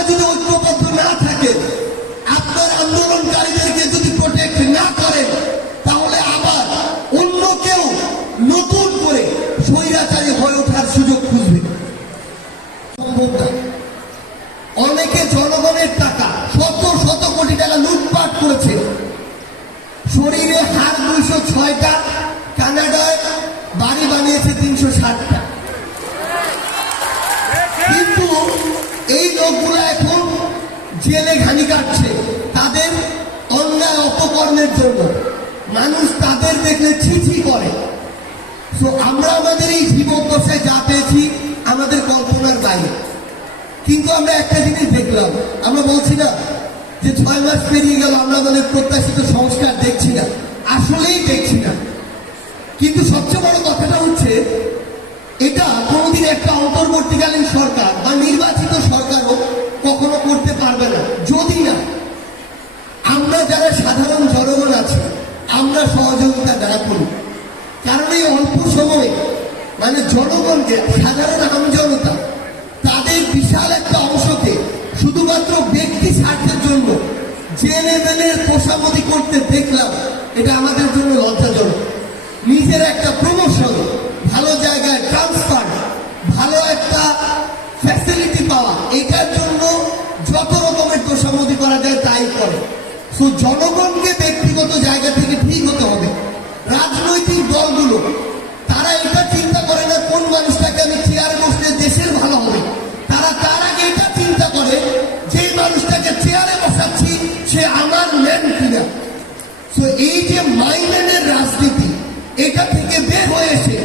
আপনারা যদি ঐক্যবদ্ধ না থাকেন, আপনার আন্দোলনকারীদেরকে যদি প্রোটেক্ট না করেন, তাহলে আবার অন্য কেউ নতুন করে স্বৈরাচারী হয়ে ওঠার সুযোগ খুঁজবে। অনেকে জনগণের টাকা শত শত কোটি টাকা লুটপাট করেছে, শরীরে হাড় 206টা, কানাডায় বাড়ি বানিয়েছে 360টা। কিন্তু এই লোকগুলো এখন জেলে ঘানি কাটছে তাদের অন্যায় অপকর্মের জন্য। মানুষ তাদের দেখলে ছিছি করে। তো আমরা আমাদের এই জীবদ্দশায় যা পেয়েছি আমাদের কল্পনার বাইরে। কিন্তু আমরা একটা জিনিস দেখলাম, আমরা বলছি না যে 6 মাস পেরিয়ে গেল আমরা আমাদের প্রত্যাশিত সংস্কার দেখছি না, আসলেই দেখছি না। কিন্তু সবচেয়ে বড় কথাটা হচ্ছে, এটা কোনোদিন একটা অন্তর্বর্তীকালীন সরকার বা নির্বাচিত সরকারও কখনো করতে পারবে না, যদি না আমরা যারা সাধারণ জনগণ আছি আমরা সহযোগিতা না করি। কারণ এই অল্প সময়ে মানে জনগণকে, সাধারণ আমজনতা তাদের বিশাল একটা অংশকে শুধুমাত্র ব্যক্তি স্বার্থের জন্য যে লেভেলের তোষামতি করতে দেখলাম, এটা আমাদের জন্য লজ্জাজনক। নিজের একটা প্রমোশন, ভালো জায়গায় ট্রান্সফার, ভালো একটা ফ্যাসিলিটি পাওয়া, এটার জন্য যত রকমের তোষামতি করা যায় তাই করে। তো জনগণকে ব্যক্তিগত জায়গা থেকে ঠিক হতে হবে। রাজনৈতিক দলগুলো তারা এটা চিন্তা করে না কোন মানুষটাকে আমি চেয়ারে বসলে দেশের ভালো হবে, তারা তার আগে এটা চিন্তা করে যে মানুষটাকে চেয়ারে বসাচ্ছি সে আমার ম্যান কিনা। তো এই যে মাইন্ডের রাজনীতি, এটা থেকে বের হয়ে এসে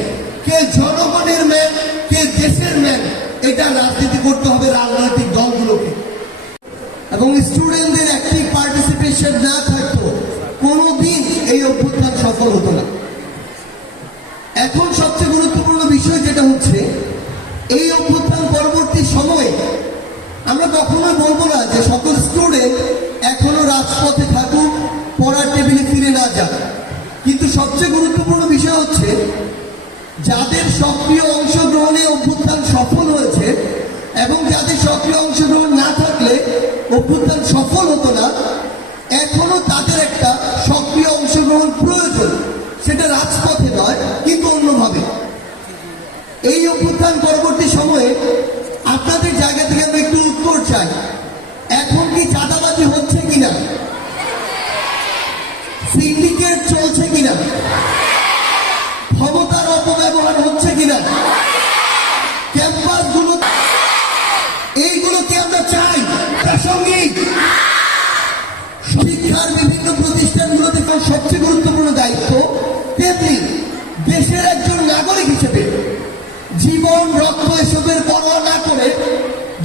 কে জনগণের ম্যান কে দেশের ম্যান, এটা রাজনীতি করতে হবে রাজনৈতিক দলগুলোকে। এবং স্টুডেন্টদের অ্যাক্টিভ পার্টিসিপেশন না থাকতো কোনোদিন এই অভ্যুত্থান সফল হতো না। এখন সবচেয়ে গুরুত্বপূর্ণ বিষয় যেটা হচ্ছে, এই অভ্যুত্থান পরবর্তী সময়ে আমরা কখনোই বলবো না যে সকল স্টুডেন্ট এখনো রাজপথে থাকুক, পড়ার টেবিলে ফিরে না যাক। কিন্তু সবচেয়ে গুরুত্বপূর্ণ বিষয় হচ্ছে, যাদের সক্রিয় অংশগ্রহণে অভ্যুত্থান সফল হয়েছে এবং যাদের সক্রিয় অংশগ্রহণ না থাকলে অভ্যুত্থান সফল হতো না, এখনো তাদের একটা সক্রিয় অংশগ্রহণ প্রয়োজন। সেটা রাজপথে নয়, কিন্তু অন্যভাবে। এই অভ্যুত্থান পরবর্তী সময়ে আপনাদের জায়গা থেকে আমি একটু উত্তর চাই। এখন কি চাঁদাবাজি হচ্ছে কিনা? সিন্ডিকেট চলছে কিনা? ক্ষমতার অপব্যবহার হচ্ছে কিনা? ক্যাম্পাসগুলো, এইগুলোকে আমরা চাই। প্রাসঙ্গিক শিক্ষার বিভিন্ন প্রতিষ্ঠানগুলোতে সবচেয়ে গুরুত্বপূর্ণ দায়িত্ব, তেমনি দেশের একজন নাগরিক হিসেবে জীবন রক্ত এসবের পরোয়া না করে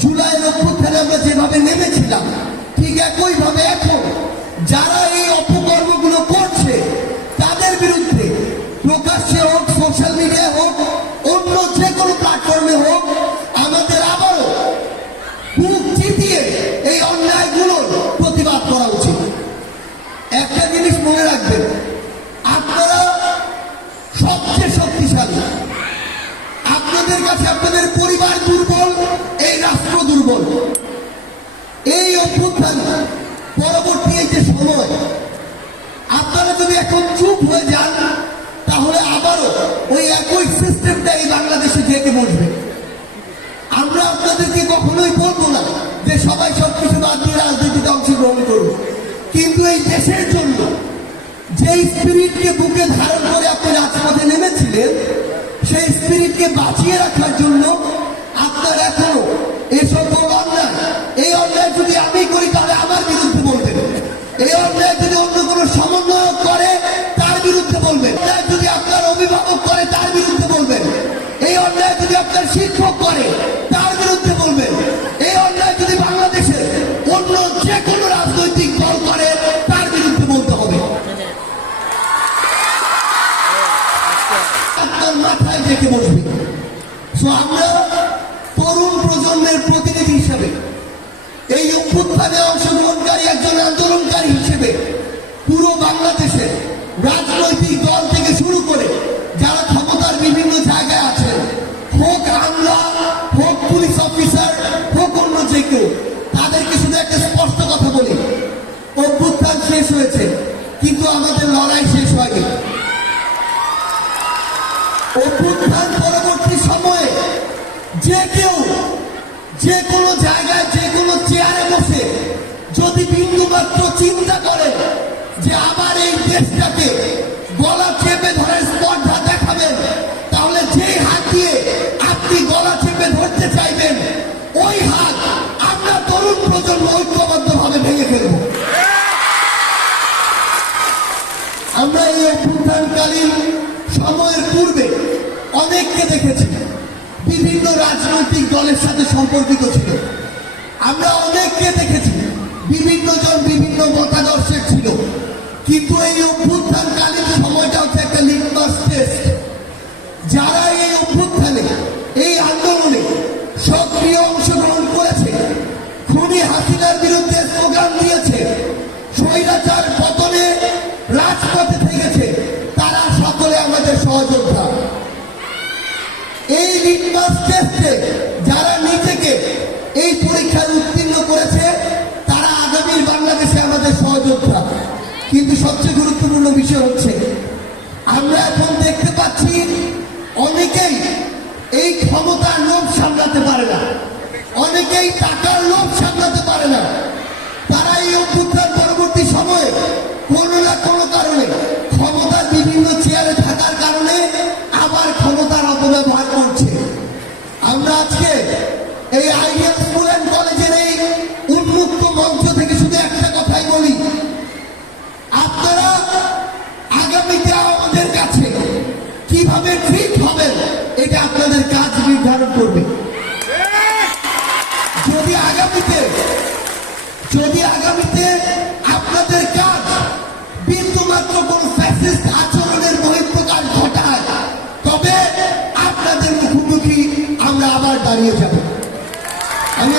জুলাইয়ের অভ্যুত্থানে আমরা যেভাবে নেমেছিলাম, ঠিক একইভাবে এখন যারা এই অপকর্মগুলো করছে তাদের বিরুদ্ধে প্রকাশ্যে হোক, সোশ্যাল মিডিয়ায় হোক, অন্য যে কোনো প্ল্যাটফর্মে হোক, আমাদের আবারও বুক চিতিয়ে এই অন্যায়গুলোর প্রতিবাদ করা উচিত। একটা জিনিস মনে রাখবেন, আপনারা সবচেয়ে শক্তিশালী। আপনাদের কাছে আপনাদের পরিবার দুর্বল, এই রাষ্ট্র দুর্বল। এই অভ্যুত্থান পরবর্তী এই যে সময়, আপনারা যদি এখন চুপ হয়ে যান, তাহলে আবারও ওই একই সিস্টেমটা এই বাংলাদেশে জেগে বসবে। আমরা আপনাদেরকে কখনোই বলবো না যে সবাই সবকিছু বাদ দিয়ে রাজনীতিতে অংশগ্রহণ করুন, কিন্তু এই দেশের জন্য যে স্পিরিটকে বুকে ধারণ করে আপনি রাজপথে নেমেছিলেন, সেই স্পিরিটকে বাঁচিয়ে রাখার জন্য আপনার এখনো এসব অন্যায়, এই অন্যায় যদি আমি করি তাহলে আমার বিরুদ্ধে বলবেন, এই অন্যায় যদি অন্য কোনো সমন্বয়ক করে তার বিরুদ্ধে বলবেন, যদি আপনার অভিভাবক করে তার বিরুদ্ধে বলবেন, এই অন্যায় যদি আপনার শিক্ষক করে তার বিরুদ্ধে বলবেন, এই অন্যায় যদি বাংলাদেশের অন্য যে কোনো রাজনৈতিক দল করে তার বিরুদ্ধে বলতে হবে। আপনার মাথায় রেখে বসবে। আমরা তরুণ প্রজন্মের প্রতিনিধি হিসেবে, এই অভ্যুত্থানে অংশগ্রহণকারী একজন আন্দোলনকারী হিসেবে, পুরো বাংলাদেশের রাজনৈতিক দল থেকে শুরু করে যারা ক্ষমতার বিভিন্ন জায়গায় আছেন, হোক আমলা, হোক পুলিশ অফিসার, হোক অন্য যে কেউ, কিন্তু আমাদের লড়াই শেষ হয়নি। অভ্যুত্থান পরবর্তী সময়ে যে কেউ যে কোনো জায়গায় যে কোনো চেয়ারে বসে যদি বিন্দুমাত্র চিন্তা করে যে আবার এই দেশটাকে গলা চেপে ধরার স্পর্ধা দেখাবেন, তাহলে যেই হাত দিয়ে আপনি গলা চেপে ধরতে চাইবেন ওই হাত আমরা তরুণ প্রজন্ম ঐক্যবদ্ধভাবে ভেঙে ফেলব। আমরা এই অভ্যুত্থানকালীন সময়ের পূর্বে অনেককে দেখেছি বিভিন্ন রাজনৈতিক দলের সাথে সম্পর্কিত ছিল। আমরা অনেককে দেখেছি বিভিন্ন জন বিভিন্ন মতাদর্শের ছিল, কিন্তু এই অভ্যুত্থানকালীন সময়টা হচ্ছে একটা লিটমাস টেস্ট। যারা এই অভ্যুত্থানে এই আন্দোলনে সক্রিয় অংশগ্রহণ করেছে, খুনি হাসিনার বিরুদ্ধে স্লোগান দিয়েছে, স্বৈরাচার পতনে রাজপথে থেকেছে, তারা সকলে আমাদের সহযোদ্ধা। এই লিটমাস টেস্টে যারা নিজেকে এই পরীক্ষায় উত্তীর্ণ করেছে তারা আগামীর বাংলাদেশে আমাদের সহযোদ্ধা। কিন্তু সবচেয়ে গুরুত্বপূর্ণ বিষয় হচ্ছে আমরা এখন দেখতে পাচ্ছি অনেকেই এই ক্ষমতার লোভ সামলাতে পারে না, অনেকেই টাকার লোভ সামলাতে পারে না। তারা এই অভ্যুত্থান পরবর্তী সময়ে কোনো না কোনো কারণে ক্ষমতার বিভিন্ন চেয়ারে থাকার কারণে আবার ক্ষমতার অপব্যবহার করছে। আমরা আজকে এই আইডিয়াল স্কুল অ্যান্ড কলেজের এই উন্মুক্ত মঞ্চ থেকে শুধু একটা কথাই বলি, আপনারা আগামীতে আমাদের কাছে কিভাবে ফিট হবেন এটা আপনাদের কাজ নির্ধারণ করবে। যদি আগামীতে আপনাদের কাজ বিন্দুমাত্র কোন ফ্যাসিস্ট আচরণের বহিঃপ্রকাশ ঘটায়, তবে আপনাদের মুখোমুখি আমরা আবার দাঁড়িয়ে যাব। আমি